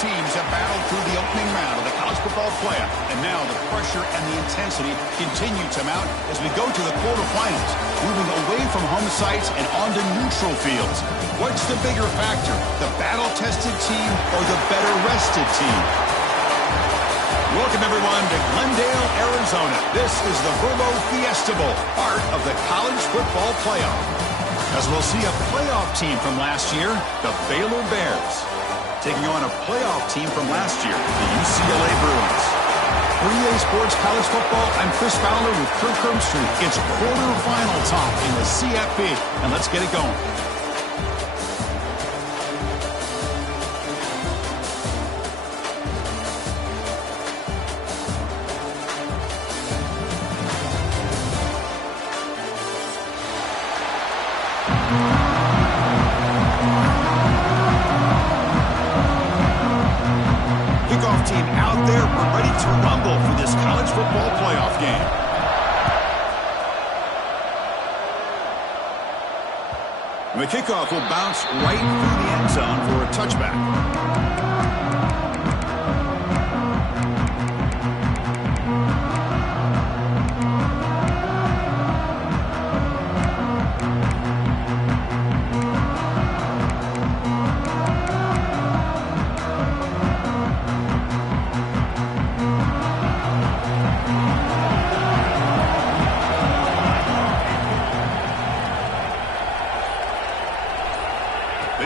teams have battled through the opening round of the college football playoff, and now the pressure and the intensity continue to mount as we go to the quarterfinals, moving away from home sites and onto neutral fields. What's the bigger factor, the battle-tested team or the better-rested team? Welcome, everyone, to Glendale, Arizona. This is the Verbo Fiesta Bowl, part of the college football playoff. As we'll see a playoff team from last year, the Baylor Bears, taking on a playoff team from last year, the UCLA Bruins. For EA Sports College Football, I'm Chris Fowler with Kirk Herbstreit. It's quarterfinal time in the CFP, and let's get it going. Team out there, we're ready to rumble for this college football playoff game. The kickoff will bounce right through the end zone for a touchback.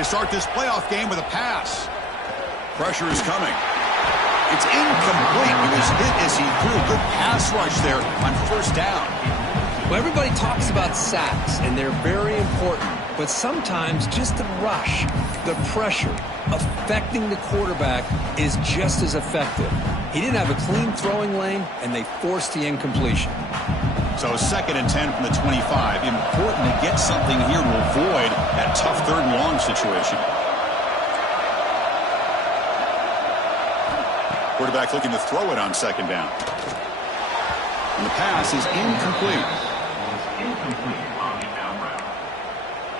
Start this playoff game with a pass. Pressure is coming. It's incomplete. He was hit as he threw a good pass rush there on first down. Well, everybody talks about sacks, and they're very important. But sometimes just the rush, the pressure, affecting the quarterback is just as effective. He didn't have a clean throwing lane, and they forced the incompletion. So 2nd and 10 from the 25. Important to get something here to avoid that tough 3rd and long situation. Quarterback looking to throw it on 2nd down. And the pass is incomplete. Incomplete on the down route.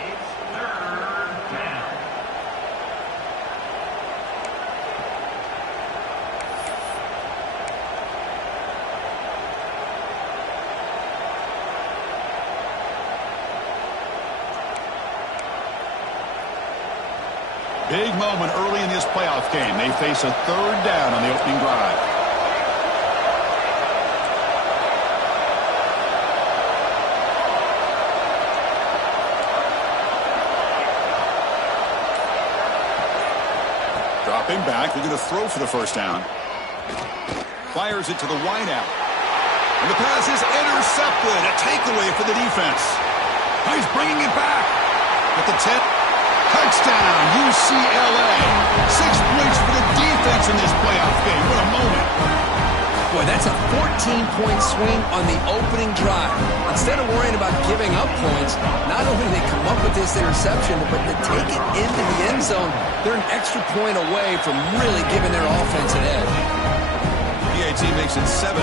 It's 3rd down. Big moment early in this playoff game. They face a 3rd down on the opening drive. Dropping back, looking to throw for the first down. Fires it to the wideout. And the pass is intercepted. A takeaway for the defense. He's bringing it back at the 10. Touchdown, UCLA. 6 points for the defense in this playoff game. What a moment. Boy, that's a 14-point swing on the opening drive. Instead of worrying about giving up points, not only do they come up with this interception, but to take it into the end zone, they're an extra point away from really giving their offense an edge. PAT makes it 7-0.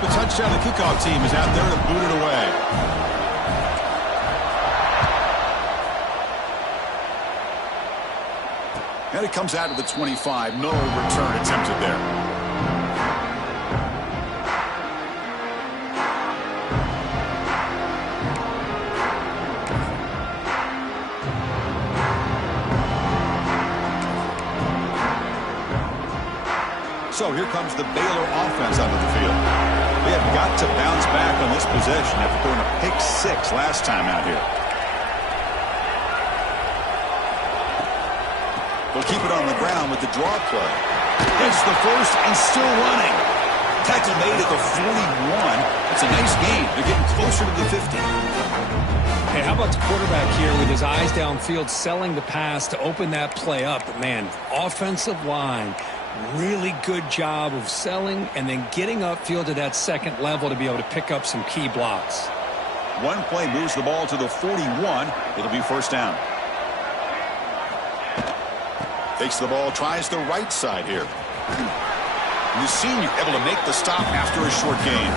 The touchdown, the kickoff team is out there to boot it away. And it comes out of the 25. No return attempted there. So here comes the Baylor offense onto the field. They have got to bounce back on this possession after throwing a pick 6 last time out here. They'll keep it on the ground with the draw play. It's the first and still running. Tackle made at the 41. It's a nice gain. They're getting closer to the 50. Hey, how about the quarterback here with his eyes downfield, selling the pass to open that play up? But, man, offensive line, really good job of selling and then getting upfield to that 2nd level to be able to pick up some key blocks. One play moves the ball to the 41. It'll be first down. Takes the ball, tries the right side here. And the senior able to make the stop after a short gain.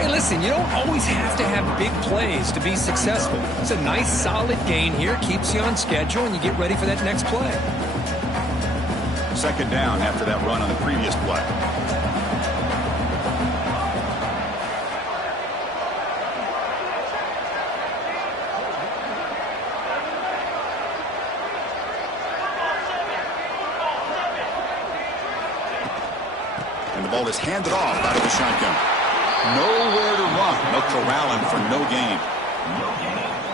Hey, listen, you don't always have to have big plays to be successful. It's a nice, solid gain here. Keeps you on schedule, and you get ready for that next play. Second down after that run on the previous play. And the ball is handed off out of the shotgun. Nowhere to run. No corralling for no gain.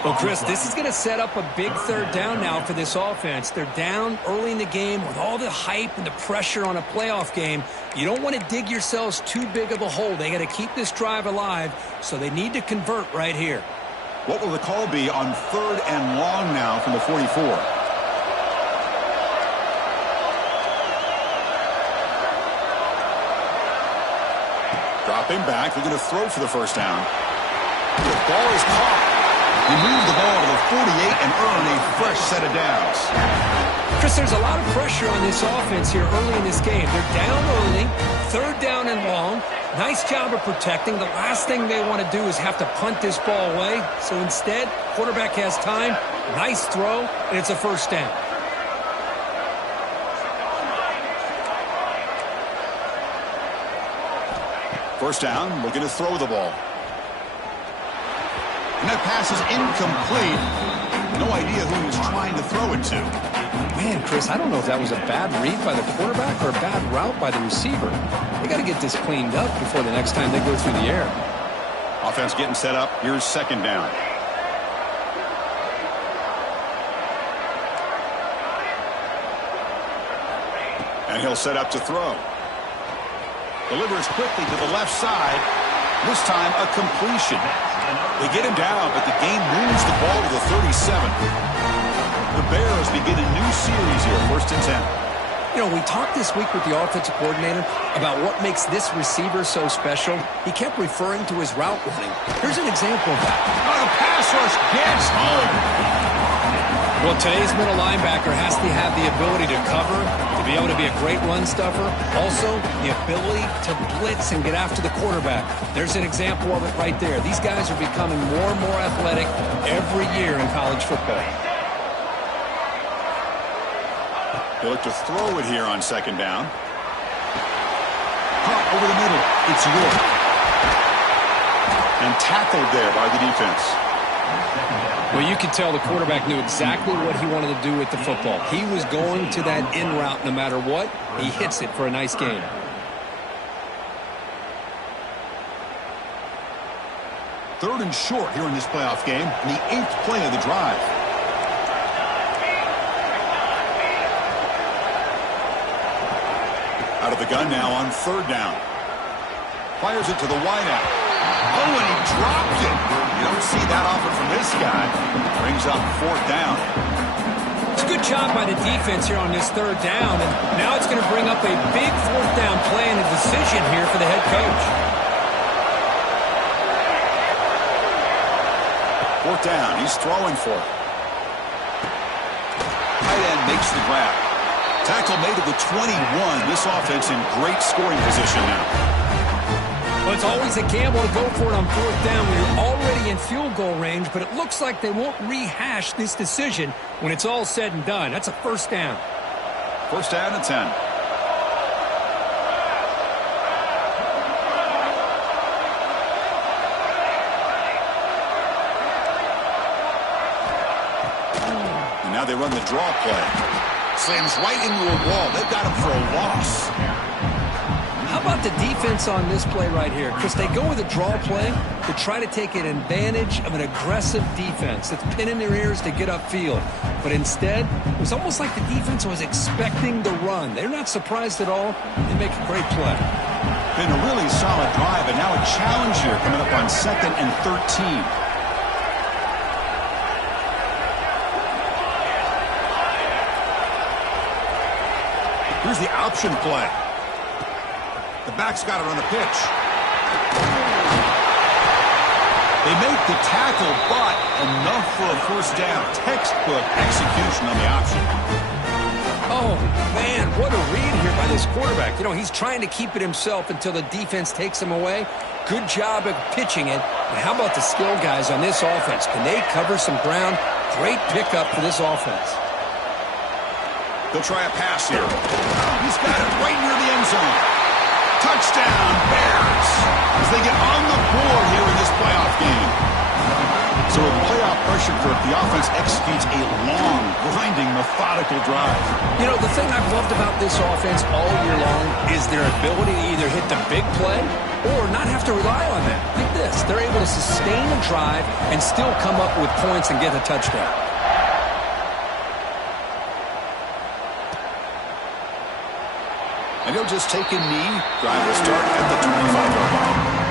Well, Chris, this is going to set up a big third down now for this offense. They're down early in the game with all the hype and the pressure on a playoff game. You don't want to dig yourselves too big of a hole. They got to keep this drive alive, so they need to convert right here. What will the call be on 3rd and long now from the 44? Dropping back, they're going to throw for the first down. The ball is caught. You move the ball to the 48 and earn a fresh set of downs. Chris, there's a lot of pressure on this offense here early in this game. They're down early, 3rd down and long. Nice job of protecting. The last thing they want to do is have to punt this ball away. So instead, quarterback has time, nice throw, and it's a first down. First down, looking to throw the ball. And that pass is incomplete. No idea who he was trying to throw it to. Man, Chris, I don't know if that was a bad read by the quarterback or a bad route by the receiver. They got to get this cleaned up before the next time they go through the air. Offense getting set up. Here's second down. And he'll set up to throw. Delivers quickly to the left side. This time a completion. They get him down, but the game moves the ball to the 37. The Bears begin a new series here, 1st and 10. You know, we talked this week with the offensive coordinator about what makes this receiver so special. He kept referring to his route running. Here's an example of that. Oh, the pass rush gets home. Well, today's middle linebacker has to have the ability to cover, to be able to be a great run stuffer. Also, the ability to blitz and get after the quarterback. There's an example of it right there. These guys are becoming more and more athletic every year in college football. They look to throw it here on second down. Caught over the middle. It's York. And tackled there by the defense. Well, you could tell the quarterback knew exactly what he wanted to do with the football. He was going to that in route no matter what. He hits it for a nice gain. Third and short here in this playoff game, and the 8th play of the drive. Out of the gun now on 3rd down. Fires it to the wideout. Oh, and he dropped it. You don't see that often from this guy. Brings up 4th down. It's a good job by the defense here on this 3rd down, and now it's going to bring up a big 4th down play and a decision here for the head coach. 4th down, he's throwing for it. Tight end makes the grab. Tackle made at the 21. This offense in great scoring position now. Well, it's always a gamble to go for it on 4th down when you're already in field goal range, but it looks like they won't rehash this decision when it's all said and done. That's a first down. First down and 10. And now they run the draw play. Slams right into a wall. They've got him for a loss. How about the defense on this play right here? Chris, they go with a draw play to try to take an advantage of an aggressive defense that's pinning their ears to get upfield. But instead, it was almost like the defense was expecting the run. They're not surprised at all. They make a great play. Been a really solid drive, and now a challenge here coming up on 2nd and 13. Here's the option play. The back's got it on the pitch. They make the tackle, but enough for a first down. Textbook execution on the option. Oh, man, what a read here by this quarterback. You know, he's trying to keep it himself until the defense takes him away. Good job of pitching it. And how about the skill guys on this offense? Can they cover some ground? Great pickup for this offense. They'll try a pass here. He's got it right near the end zone. Touchdown, Bears, as they get on the board here in this playoff game. So with playoff pressure grip, the offense executes a long, grinding, methodical drive. You know, the thing I've loved about this offense all year long is their ability to either hit the big play or not have to rely on that. Like this, they're able to sustain a drive and still come up with points and get a touchdown. And he'll just take a knee. Drive will start at the 25-yard line.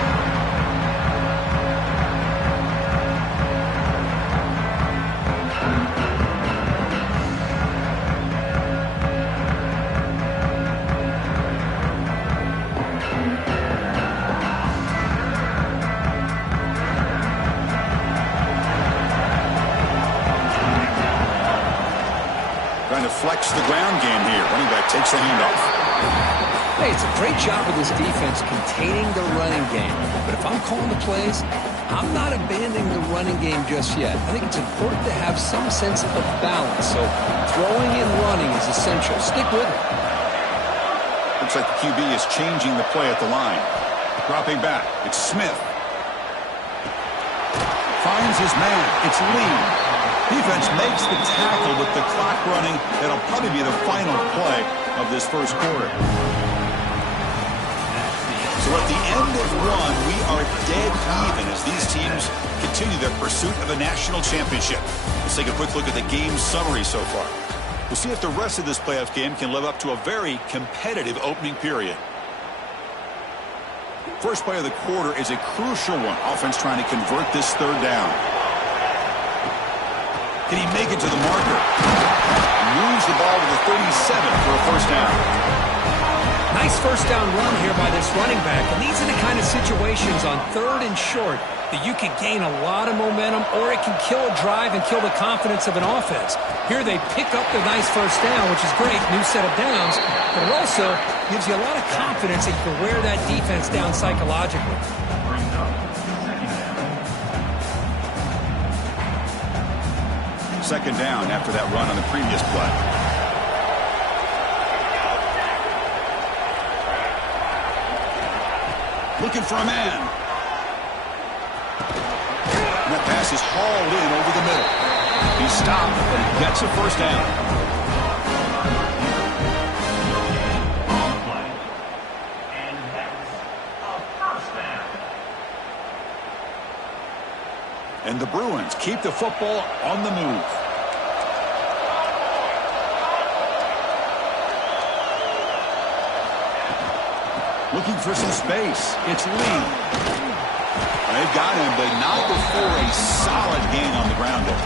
Trying to flex the ground game here. Running back takes the handoff. Hey, it's a great job with this defense containing the running game. But if I'm calling the plays, I'm not abandoning the running game just yet. I think it's important to have some sense of balance. So throwing and running is essential. Stick with it. Looks like the QB is changing the play at the line. Dropping back. It's Smith. Finds his man. It's Lee. Defense makes the tackle with the clock running. That'll probably be the final play of this first quarter. So at the end of one, we are dead even as these teams continue their pursuit of a national championship. Let's take a quick look at the game summary so far. We'll see if the rest of this playoff game can live up to a very competitive opening period. First play of the quarter is a crucial one. Offense trying to convert this third down. Can he make it to the marker? Moves the ball to the 37 for a first down. Nice first down run here by this running back. And these are the kind of situations on third and short that you can gain a lot of momentum, or it can kill a drive and kill the confidence of an offense. Here they pick up the nice first down, which is great, new set of downs, but it also gives you a lot of confidence that you can wear that defense down psychologically. Second down after that run on the previous play. Looking for a man. And that pass is hauled in over the middle. He's stopped, but he gets a first down. And the Bruins keep the football on the move. Looking for some space. It's Lee. They've got him, but not before a solid gain on the ground there.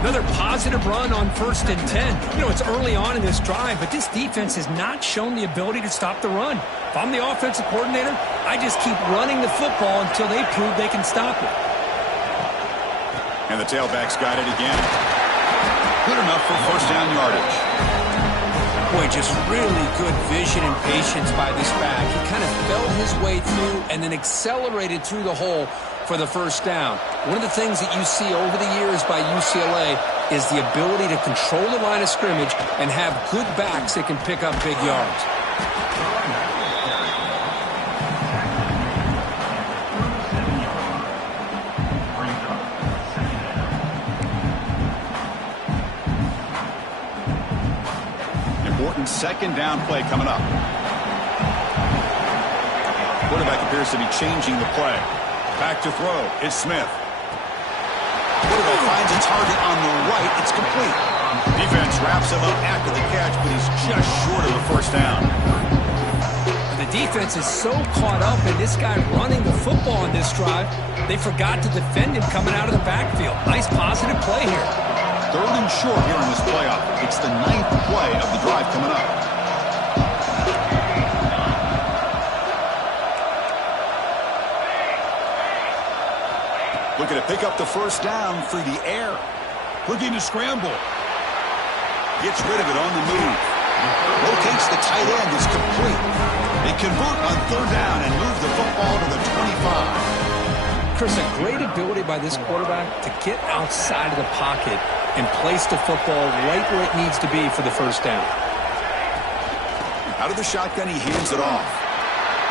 Another positive run on 1st and 10. You know, it's early on in this drive, but this defense has not shown the ability to stop the run. If I'm the offensive coordinator, I just keep running the football until they prove they can stop it. And the tailback's got it again. Good enough for first down yardage. Boy, just really good vision and patience by this back. He kind of felt his way through and then accelerated through the hole for the first down. One of the things that you see over the years by UCLA is the ability to control the line of scrimmage and have good backs that can pick up big yards. Second down play coming up. Quarterback appears to be changing the play. Back to throw. It's Smith. Quarterback finds a target on the right. It's complete. Defense wraps him up after the catch, but he's just short of the first down. The defense is so caught up in this guy running the football on this drive, they forgot to defend him coming out of the backfield. Nice positive play here. Third and short here in this playoff. It's the 9th play of the drive coming up. Looking to pick up the first down through the air. Looking to scramble. Gets rid of it on the move. Rotates the tight end. It's complete. They convert on third down and move the football to the 25. Chris, a great ability by this quarterback to get outside of the pocket and place the football right where it needs to be for the first down. Out of the shotgun, he hands it off.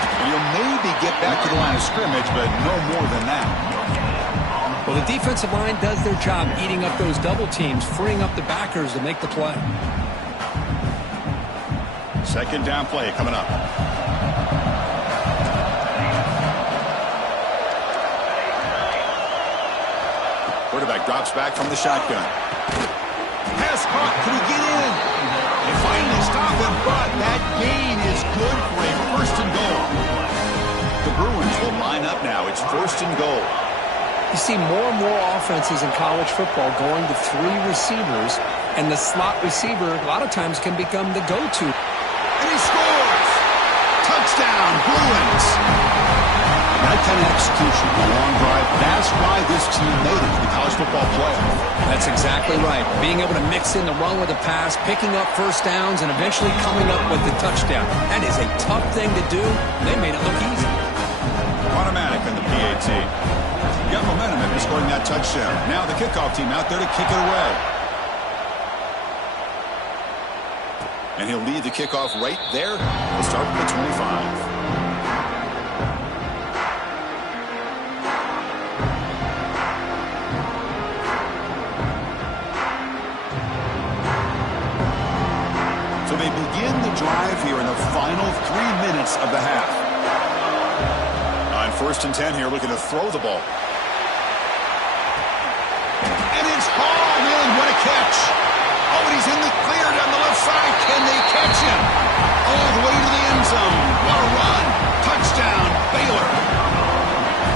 And he'll maybe get back to the line of scrimmage, but no more than that. Well, the defensive line does their job eating up those double teams, freeing up the backers to make the play. Second down play coming up. Quarterback drops back from the shotgun. Pass caught. Can he get in? They finally stop him, but that gain is good for a first and goal. The Bruins will line up now. It's first and goal. You see more and more offenses in college football going to 3 receivers, and the slot receiver a lot of times can become the go-to. And he scores! Touchdown, Bruins! That kind of execution, the long drive, that's why this team made it to the college football playoff. That's exactly right. Being able to mix in the run with the pass, picking up first downs, and eventually coming up with the touchdown. That is a tough thing to do. They made it look easy. Automatic in the PAT. Got momentum after scoring that touchdown. Now the kickoff team out there to kick it away. And he'll lead the kickoff right there. We'll start with the 25. So they begin the drive here in the final 3 minutes of the half. On first and 10 here, looking to throw the ball. And it's hauled in. What a catch. Oh, and he's in the clear down the left side. Can they catch him? All the way to the end zone. What a run. Touchdown, Baylor.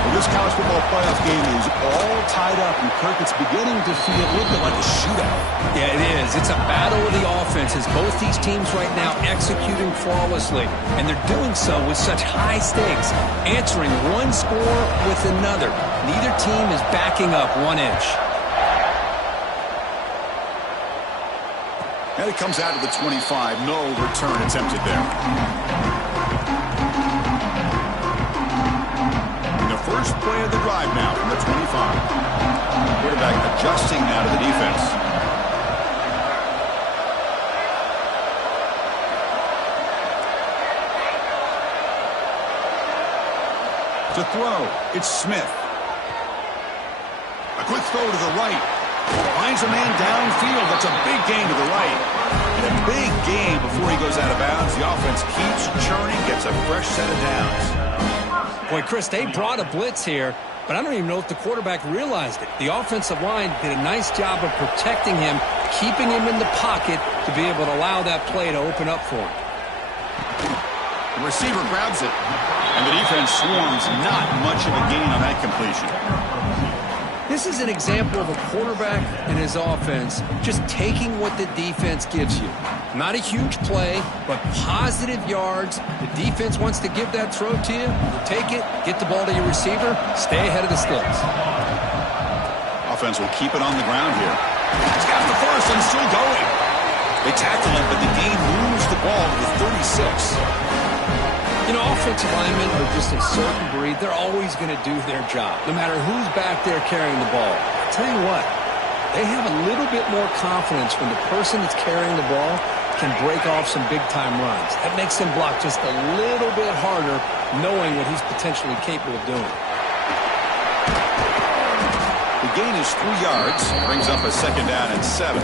Well, this college football playoff game is all tied up, and Kirk, it's beginning to feel a little bit like a shootout. Yeah, it is. It's a battle of the offenses. Both these teams right now executing flawlessly, and they're doing so with such high stakes, answering one score with another. Neither team is backing up 1 inch. And it comes out to the 25. No return attempted there. And the first play of the drive now from the 25. Quarterback adjusting now to the defense. To throw, it's Smith. A quick throw to the right. Finds a man downfield. That's a big gain to the right. And a big gain before he goes out of bounds. The offense keeps churning, gets a fresh set of downs. Boy, Chris, they brought a blitz here, but I don't even know if the quarterback realized it. The offensive line did a nice job of protecting him, keeping him in the pocket to be able to allow that play to open up for him. The receiver grabs it, and the defense swarms. Not much of a gain on that completion. This is an example of a quarterback and his offense just taking what the defense gives you. Not a huge play, but positive yards. The defense wants to give that throw to you. You take it, get the ball to your receiver, stay ahead of the sticks. Offense will keep it on the ground here. He's got the first and still going. They tackle him, but the gain moves the ball to the 36. You know, offensive linemen are just a certain breed. They're always going to do their job, no matter who's back there carrying the ball. I'll tell you what, they have a little bit more confidence when the person that's carrying the ball can break off some big-time runs. That makes him block just a little bit harder, knowing what he's potentially capable of doing. The gain is 3 yards, brings up a second down and 7.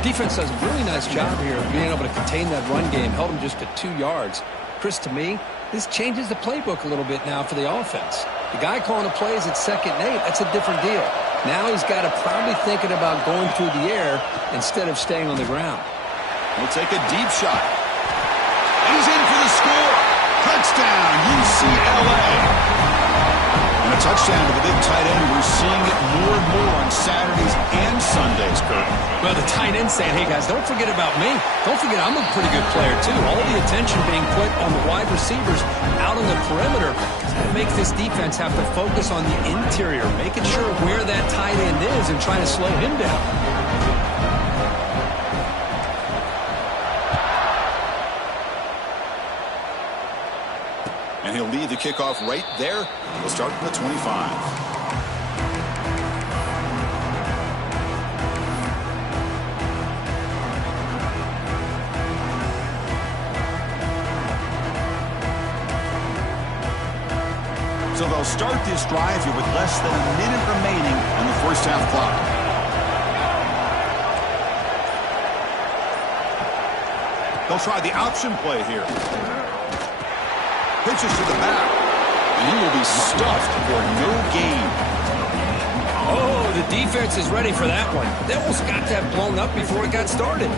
Defense does a really nice job here of being able to contain that run game, held him just at 2 yards. Chris, to me, this changes the playbook a little bit now for the offense. The guy calling the plays at 2nd and 8, that's a different deal. Now he's got to probably thinking about going through the air instead of staying on the ground. We'll take a deep shot. And he's in for the score. Touchdown, UCLA. And a touchdown to the big tight end. We're seeing it more and more on Saturdays and Sundays, Kurt. Well, the tight end saying, hey, guys, don't forget about me. Don't forget I'm a pretty good player, too. All the attention being put on the wide receivers out on the perimeter. That makes this defense have to focus on the interior, making sure where that tight end is and trying to slow him down. And he'll lead the kickoff right there. He'll start from the 25. So they'll start this drive here with less than a minute remaining on the first half clock. They'll try the option play here. Pitches to the back, and he will be stuffed for no gain. Oh, the defense is ready for that one. They almost got that blown up before it got started.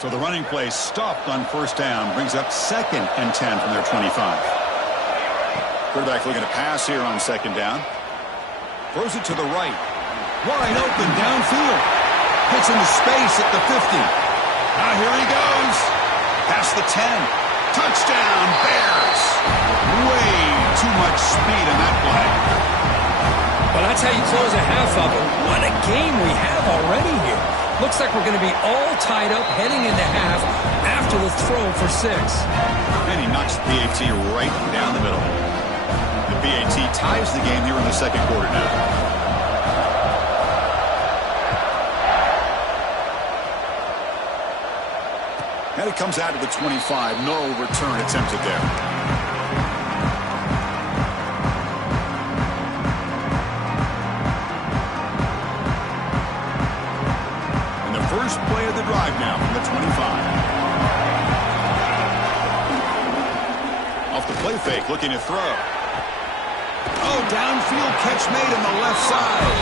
So the running play stopped on first down, brings up 2nd and 10 from their 25. Quarterback looking to pass here on 2nd down. Throws it to the right. Wide open downfield. Hits into space at the 50. Now here he goes. Past the 10. Touchdown, Bears. Way too much speed in that play. Well, that's how you close a half of it. What a game we have already here. Looks like we're going to be all tied up heading into half after the throw for 6. And he knocks the PAT right down the middle. The PAT ties the game here in the second quarter now. And it comes out to the 25. No return attempted there. First play of the drive now from the 25. Off the play fake, looking to throw. Oh, downfield catch made on the left side.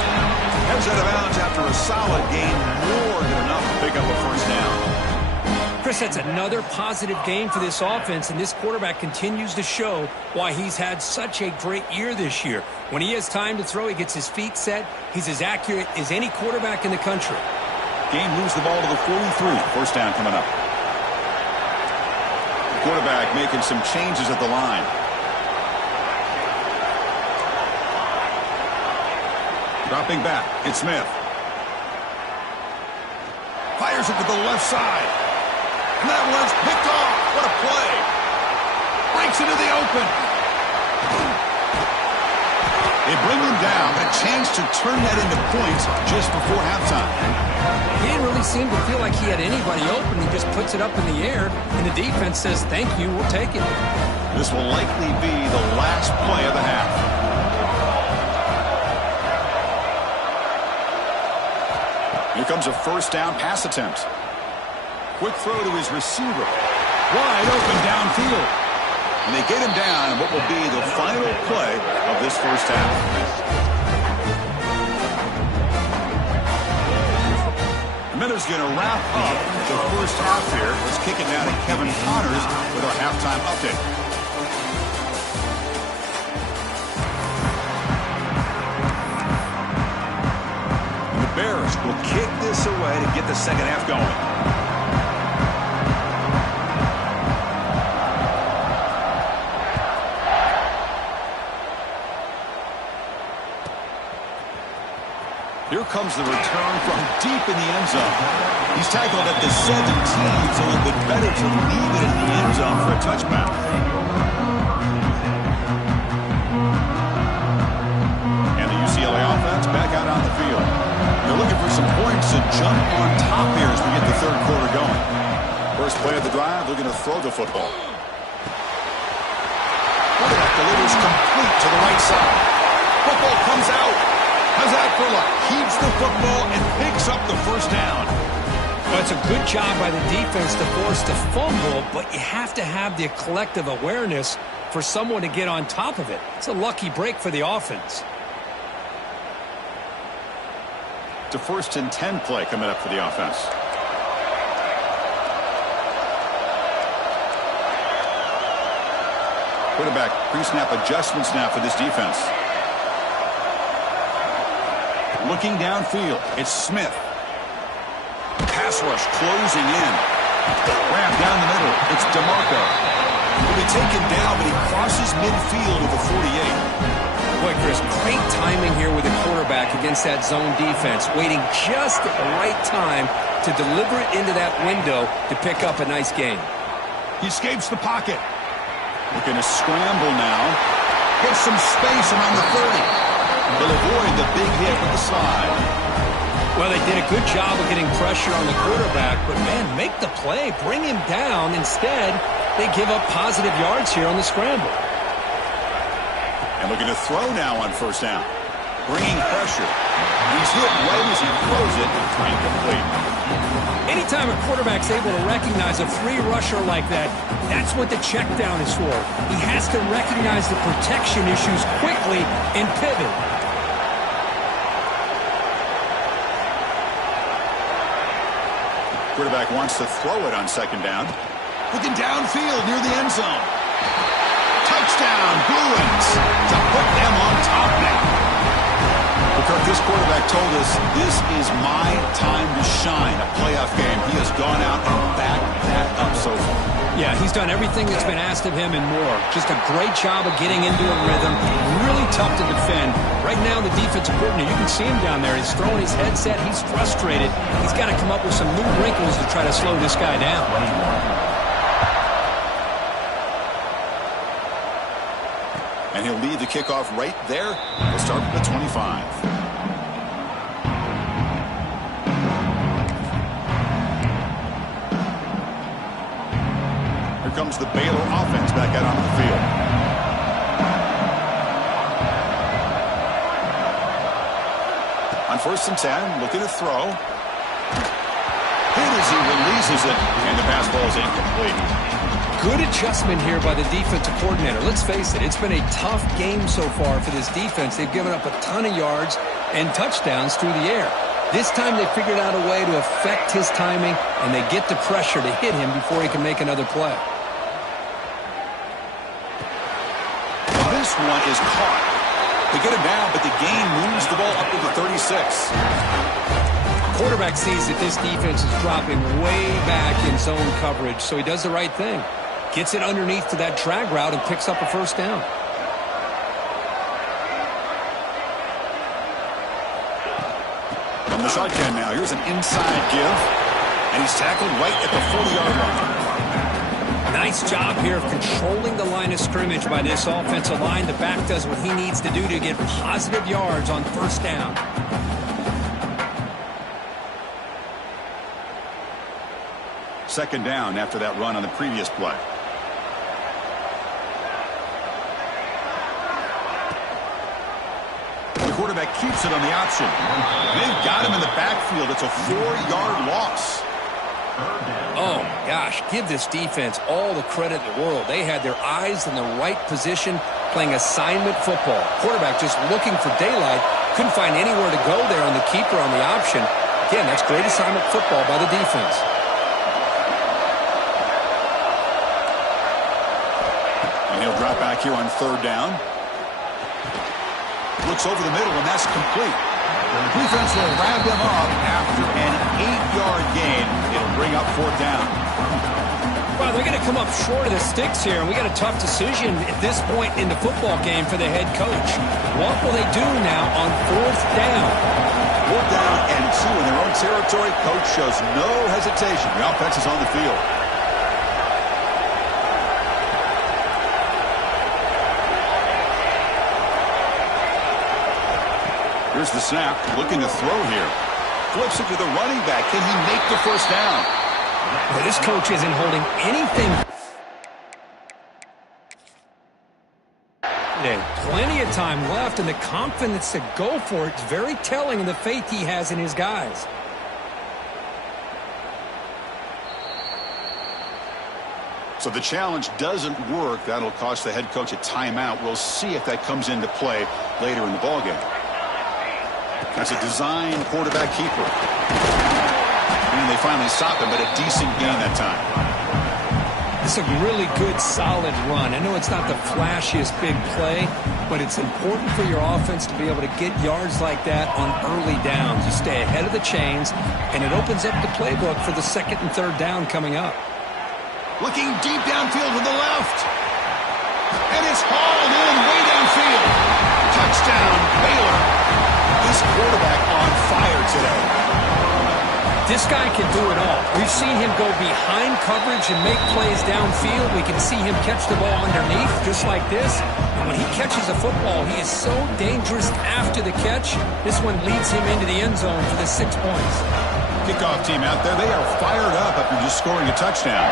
Heads out of bounds after a solid gain. More than enough to pick up a first down. Chris, that's another positive game for this offense, and this quarterback continues to show why he's had such a great year this year. When he has time to throw, he gets his feet set. He's as accurate as any quarterback in the country. Game moves the ball to the 43. First down coming up. The quarterback making some changes at the line. Dropping back. It's Smith. Fires it to the left side. And that one's picked off. What a play. Breaks into the open. They bring him down. A chance to turn that into points just before halftime. He didn't really seem to feel like he had anybody open. He just puts it up in the air, and the defense says, thank you, we'll take it. This will likely be the last play of the half. Here comes a first down pass attempt. Quick throw to his receiver. Wide open downfield. And they get him down in what will be the final play of this first half. Minute's going to wrap up the first half here. Let's kick it down to Kevin Connors with our halftime update. And the Bears will kick this away to get the second half going. Here comes the return from deep in the end zone. He's tackled at the 17, so a little bit better to leave it in the end zone for a touchback. And the UCLA offense back out on the field. They're looking for some points to jump on top here as we get the third quarter going. First play of the drive, looking to throw the football. Quarterback delivers complete to the right side. Football comes out. How's that for luck? Keeps the football and picks up the first down. Well, it's a good job by the defense to force the fumble, but you have to have the collective awareness for someone to get on top of it. It's a lucky break for the offense. It's a 1st and 10 play coming up for the offense. Quarterback pre-snap adjustments now for this defense. Looking downfield, it's Smith. Pass rush closing in. Wrap down the middle, it's DeMarco. He'll be taken down, but he crosses midfield with a 48. Boy, Chris, great timing here with the quarterback against that zone defense, waiting just at the right time to deliver it into that window to pick up a nice gain. He escapes the pocket. Looking to scramble now. Gets some space around the 30. He'll avoid the big hit with the slide. Well, they did a good job of getting pressure on the quarterback, but, man, make the play. Bring him down. Instead, they give up positive yards here on the scramble. And looking to throw now on first down. Bringing pressure. He's hit right as he throws it. Incomplete. Anytime a quarterback's able to recognize a free rusher like that, that's what the check down is for. He has to recognize the protection issues quickly and pivot. Quarterback wants to throw it on second down. Looking downfield near the end zone. Touchdown, Bruins, to put them on top now. Kirk, this quarterback told us this is my time to shine. A playoff game. He has gone out and backed that up so far. Yeah, he's done everything that's been asked of him and more. Just a great job of getting into a rhythm. Really tough to defend. Right now, the defensive coordinator, you can see him down there. He's throwing his headset. He's frustrated. He's got to come up with some new wrinkles to try to slow this guy down. And he'll lead the kickoff right there. We'll start from the 25. Here comes the Baylor offense back out onto the field. On 1st and 10, looking to throw. Hit as he releases it, and the pass ball is incomplete. Good adjustment here by the defensive coordinator. Let's face it, it's been a tough game so far for this defense. They've given up a ton of yards and touchdowns through the air. This time they figured out a way to affect his timing, and they get the pressure to hit him before he can make another play. This one is caught. They get him down, but the gain moves the ball up to the 36. Quarterback sees that this defense is dropping way back in zone coverage, so he does the right thing. Gets it underneath to that drag route and picks up a first down. From the shotgun now, here's an inside give, and he's tackled right at the 40-yard line. Nice job here of controlling the line of scrimmage by this offensive line. The back does what he needs to do to get positive yards on first down. Second down after that run on the previous play. The quarterback keeps it on the option. They've got him in the backfield. It's a 4-yard loss. Oh, gosh, give this defense all the credit in the world. They had their eyes in the right position, playing assignment football. Quarterback just looking for daylight. Couldn't find anywhere to go there on the keeper on the option. Again, that's great assignment football by the defense. And he'll drop back here on third down. Looks over the middle, and that's complete. The defense will round him up after an 8-yard gain. It'll bring up fourth down. Well, they're going to come up short of the sticks here, and we got a tough decision at this point in the football game for the head coach. What will they do now on fourth down? Fourth down and 2 in their own territory. Coach shows no hesitation. The offense is on the field. Here's the snap, looking to throw here. Flips it to the running back. Can he make the first down? Well, this coach isn't holding anything today. Plenty of time left, and the confidence to go for it is very telling in the faith he has in his guys. So the challenge doesn't work. That'll cost the head coach a timeout. We'll see if that comes into play later in the ballgame. That's a design quarterback keeper. And they finally stop him, but a decent gain that time. It's a really good, solid run. I know it's not the flashiest big play, but it's important for your offense to be able to get yards like that on early downs. You stay ahead of the chains, and it opens up the playbook for the second and third down coming up. Looking deep downfield to the left. And it's hauled in way downfield. Touchdown, Baylor. This quarterback on fire today. This guy can do it all. We've seen him go behind coverage and make plays downfield. We can see him catch the ball underneath just like this. And when he catches a football, he is so dangerous after the catch. This one leads him into the end zone for the 6 points. Kickoff team out there, they are fired up after just scoring a touchdown.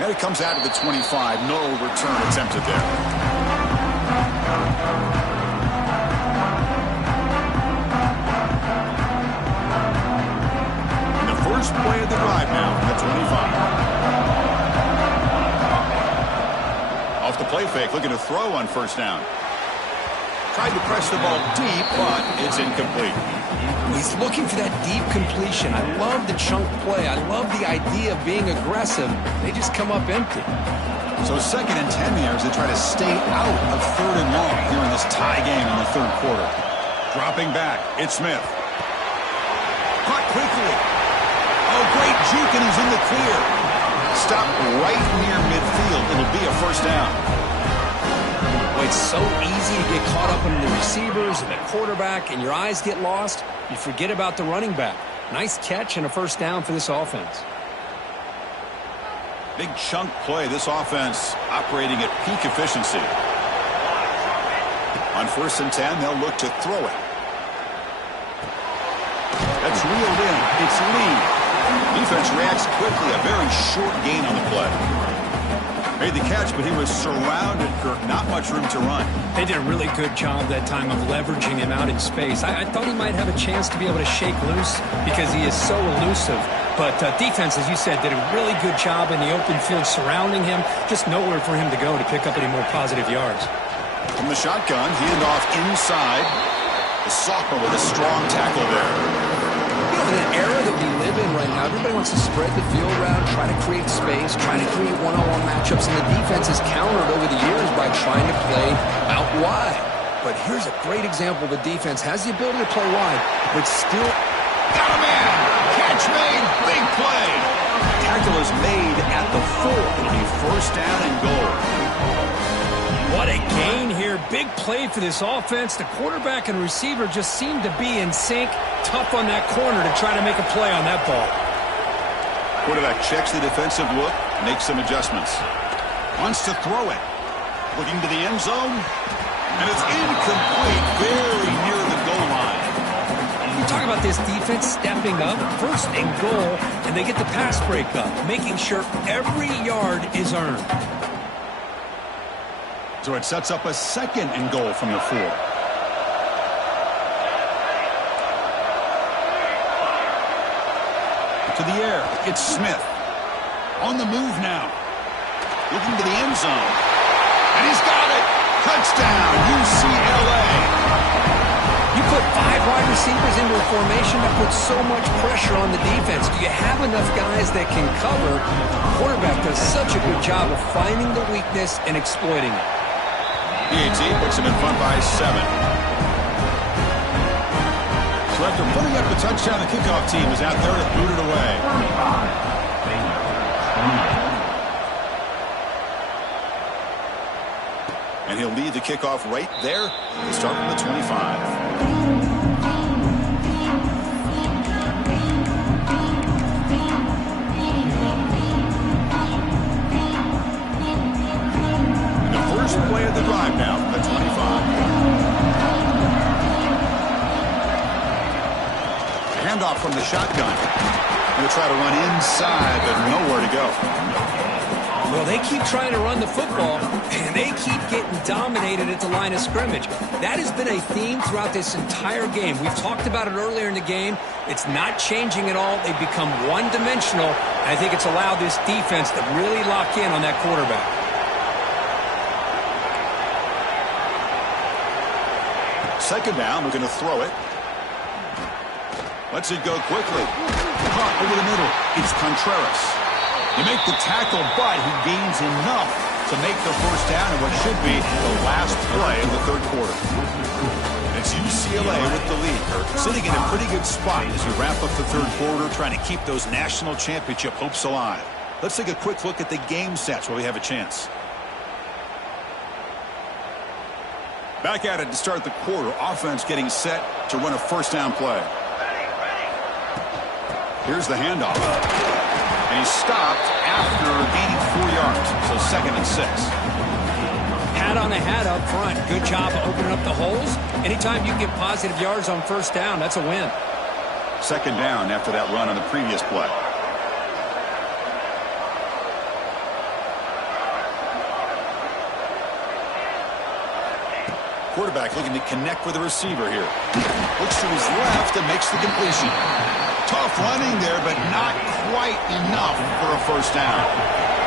And it comes out to the 25. No return attempted there. First play of the drive now from the 25. Off the play fake, looking to throw on first down. Tried to press the ball deep, but it's incomplete. He's looking for that deep completion. I love the chunk play. I love the idea of being aggressive. They just come up empty. So 2nd and 10 here as they try to stay out of 3rd and long here in this tie game in the 3rd quarter. Dropping back, it's Smith. Caught quickly. Oh, great juke, and he's in the clear. Stop right near midfield. It'll be a first down. Boy, it's so easy to get caught up in the receivers and the quarterback, and your eyes get lost. You forget about the running back. Nice catch and a first down for this offense. Big chunk play. This offense operating at peak efficiency. On 1st and 10, they'll look to throw it. That's reeled in. It's Lee. Defense reacts quickly. A very short gain on the play. Made the catch, but he was surrounded, Kirk. Not much room to run. They did a really good job that time of leveraging him out in space. I thought he might have a chance to be able to shake loose because he is so elusive. But defense, as you said, did a really good job in the open field surrounding him. Just nowhere for him to go to pick up any more positive yards. From the shotgun, hand off inside. The sophomore with a strong tackle there. You know, in an era that we live in right now, everybody wants to spread the field around, try to create space, try to create one-on-one matchups, and the defense has countered over the years by trying to play out wide. But here's a great example. The defense has the ability to play wide, but still... Got a man! Catch made! Big play! Tackle is made at the 4. It'll be first down and goal. What a gain here. Big play for this offense. The quarterback and receiver just seem to be in sync. Tough on that corner to try to make a play on that ball. Quarterback checks the defensive look, makes some adjustments. Wants to throw it. Looking to the end zone. And it's incomplete. Very near the goal line. You talk about this defense stepping up, 1st and goal, and they get the pass break up, making sure every yard is earned. So it sets up a 2nd and goal from the 4. To the air, it's Smith. On the move now. Looking to the end zone. And he's got it! Touchdown, UCLA! You put 5 wide receivers into a formation that puts so much pressure on the defense. Do you have enough guys that can cover? The quarterback does such a good job of finding the weakness and exploiting it. PAT puts him in front by 7. So after putting up the touchdown, the kickoff team is out there to boot it away. And he'll lead the kickoff right there. They start from the 25. Play of the drive now from the 25. Handoff from the shotgun. Going to try to run inside, but nowhere to go. Well, they keep trying to run the football, and they keep getting dominated at the line of scrimmage. That has been a theme throughout this entire game. We've talked about it earlier in the game. It's not changing at all. They've become one-dimensional. I think it's allowed this defense to really lock in on that quarterback. Second down, we're going to throw it. Lets it go quickly. Caught over the middle. It's Contreras. You make the tackle, but he gains enough to make the first down in what should be the last play of the 3rd quarter. It's UCLA with the lead, Kirk. Sitting in a pretty good spot as you wrap up the 3rd quarter, trying to keep those national championship hopes alive. Let's take a quick look at the game stats while we have a chance. Back at it to start the quarter. Offense getting set to run a first down play. Here's the handoff. And he's stopped after gaining 4 yards. So 2nd and 6. Hat on a hat up front. Good job of opening up the holes. Anytime you get positive yards on first down, that's a win. 2nd down after that run on the previous play. Quarterback looking to connect with the receiver here. Looks to his left and makes the completion. Tough running there, but not quite enough for a first down.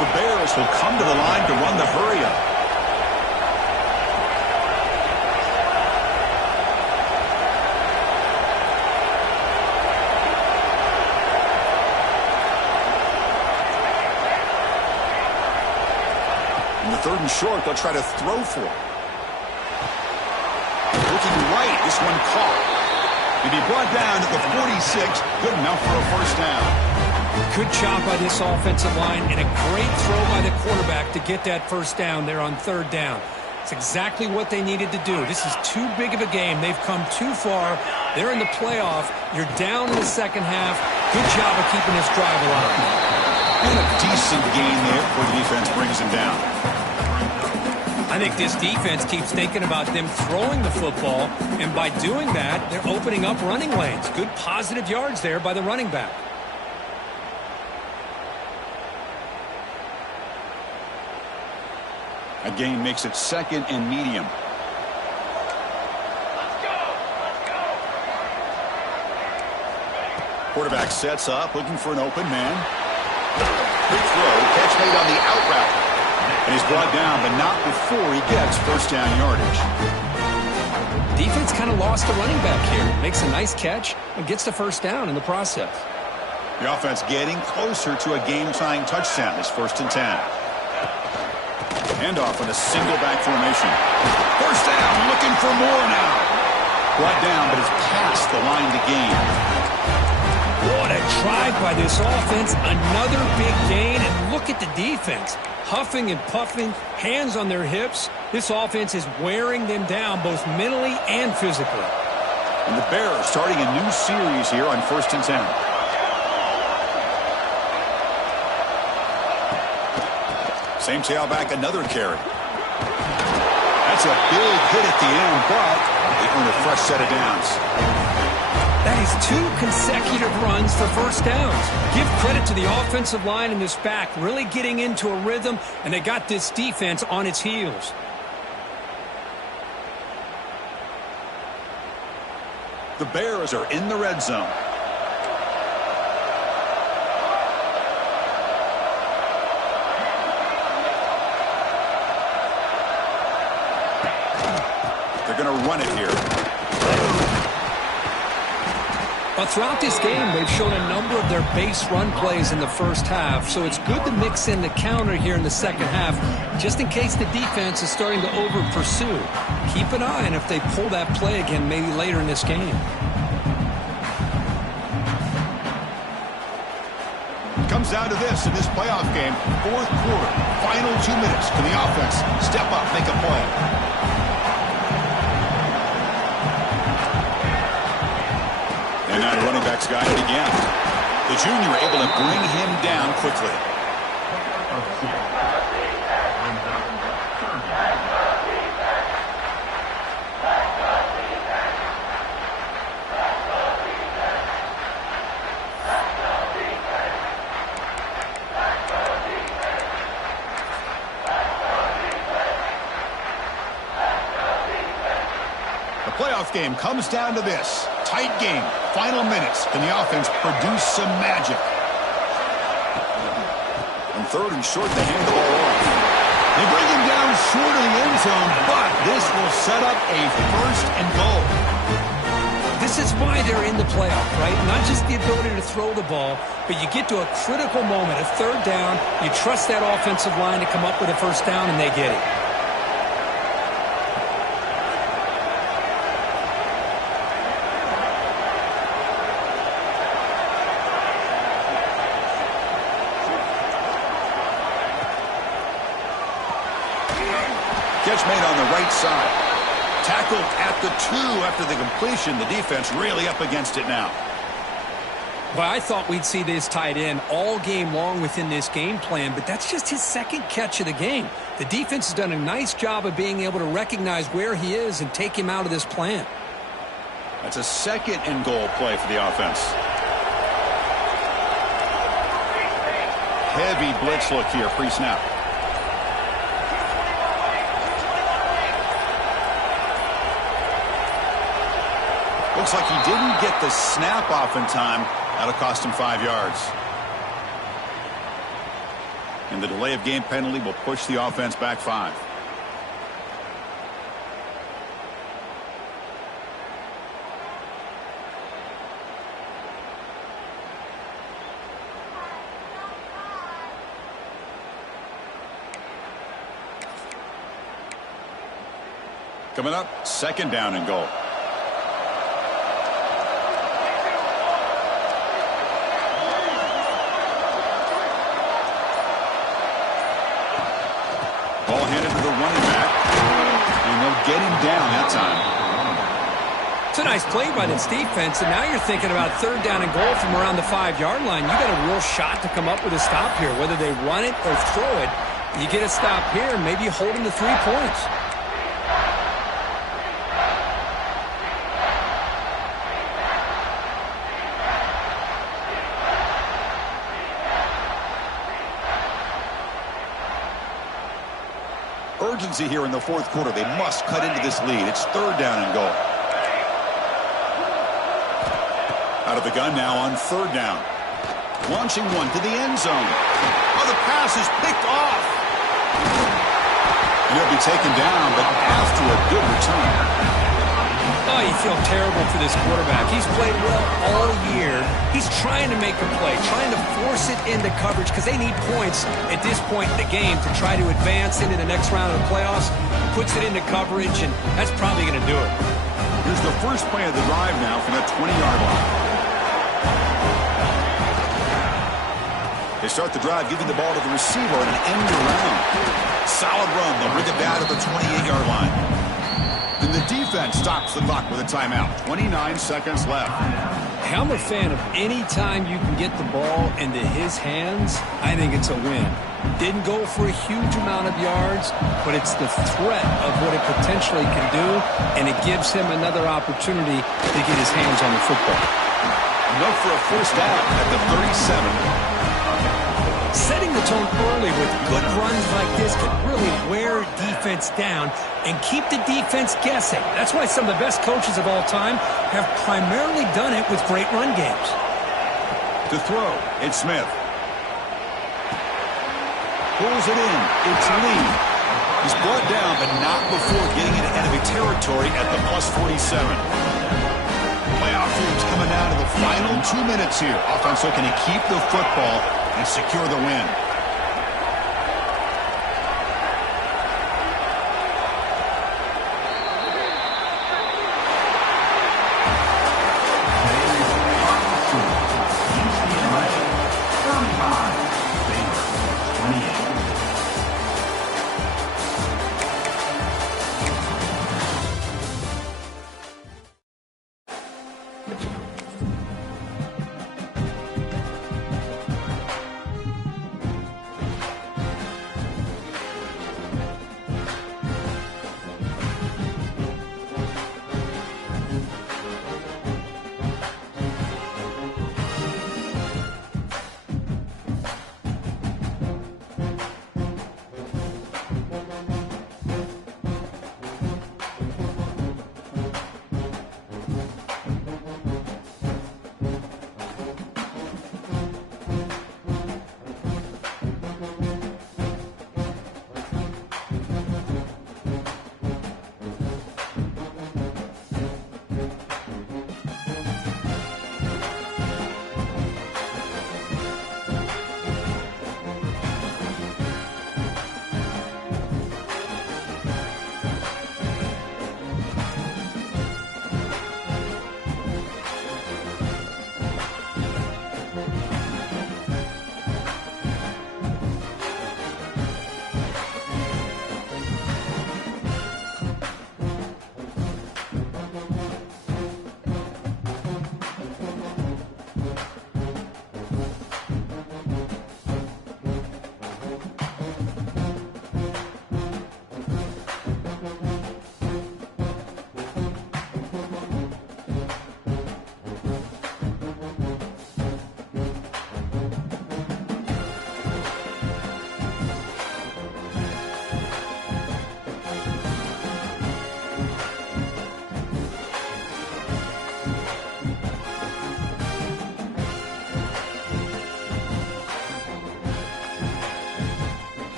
The Bears will come to the line to run the hurry-up. In the 3rd and short, they'll try to throw for it. Looking right, this one caught. He'll be brought down at the 46, good enough for a first down. Good job by this offensive line and a great throw by the quarterback to get that first down there on 3rd down. It's exactly what they needed to do. This is too big of a game. They've come too far. They're in the playoff. You're down in the second half. Good job of keeping this drive alive. And a decent gain there before the defense brings him down. I think this defense keeps thinking about them throwing the football, and by doing that, they're opening up running lanes. Good positive yards there by the running back. A gain makes it 2nd and medium. Quarterback sets up, looking for an open man. Quick throw, catch made on the out route. And he's brought down, but not before he gets first down yardage. Defense kind of lost the running back here. Makes a nice catch and gets the first down in the process. The offense getting closer to a game-tying touchdown. It's 1st and 10. Handoff in a single back formation. First down, looking for more now. Brought down, but it's past the line to gain. What a drive by this offense. Another big gain, and look at the defense. Huffing and puffing, hands on their hips. This offense is wearing them down both mentally and physically. And the Bears starting a new series here on 1st and 10. Same tailback, another carry. That's a big hit at the end, but they earn a fresh set of downs. That is 2 consecutive runs for first downs. Give credit to the offensive line in this back, really getting into a rhythm, and they got this defense on its heels. The Bears are in the red zone. They're going to run it here. But throughout this game, they've shown a number of their base run plays in the first half, so it's good to mix in the counter here in the second half, just in case the defense is starting to over-pursue. Keep an eye on if they pull that play again maybe later in this game. Comes down to this in this playoff game, 4th quarter, final 2 minutes. Can the offense step up, make a play? And now the running backs got it again. The junior able to bring him down quickly. The playoff game comes down to this. Tight game, final minutes. Can the offense produce some magic? On 3rd and short, they hand the ball off. They bring him down short of the end zone, but this will set up a 1st and goal. This is why they're in the playoff, right? Not just the ability to throw the ball, but you get to a critical moment, a 3rd down, you trust that offensive line to come up with a first down, and they get it. Catch made on the right side. Tackled at the 2 after the completion. The defense really up against it now. Well, I thought we'd see this tight end all game long within this game plan, but that's just his second catch of the game. The defense has done a nice job of being able to recognize where he is and take him out of this plan. That's a second and goal play for the offense. Heavy blitz look here, pre-snap. Looks like he didn't get the snap off in time. That'll cost him 5 yards. And the delay of game penalty will push the offense back 5. Coming up, second down and goal. Ball handed to the running back. And they'll get him down that time. It's a nice play by this defense, and now you're thinking about third down and goal from around the 5-yard line. You got a real shot to come up with a stop here. Whether they run it or throw it, you get a stop here, maybe hold them to 3 points. Urgency here in the fourth quarter. They must cut into this lead. It's third down and goal. Out of the gun now on third down. Launching one to the end zone. Oh, the pass is picked off. He'll be taken down, but after a good return. Oh, you feel terrible for this quarterback. He's played well all year. He's trying to make a play, trying to force it into coverage because they need points at this point in the game to try to advance into the next round of the playoffs. Puts it into coverage, and that's probably going to do it. Here's the first play of the drive now from the 20-yard line. They start the drive giving the ball to the receiver and an end around. Solid run. They'll bring it down to the 28-yard line. And the defense stops the clock with a timeout. 29 seconds left. I'm a fan of any time you can get the ball into his hands. I think it's a win. Didn't go for a huge amount of yards, but it's the threat of what it potentially can do, and it gives him another opportunity to get his hands on the football. Enough for a first down at the 37. Setting the tone early with good runs like this can really wear defense down and keep the defense guessing. That's why some of the best coaches of all time have primarily done it with great run games. To throw, it's Smith. Pulls it in. It's Lee. He's brought down, but not before getting into enemy territory at the +47. Playoff games coming down to the final 2 minutes here. Offense looking to keep the football and secure the win.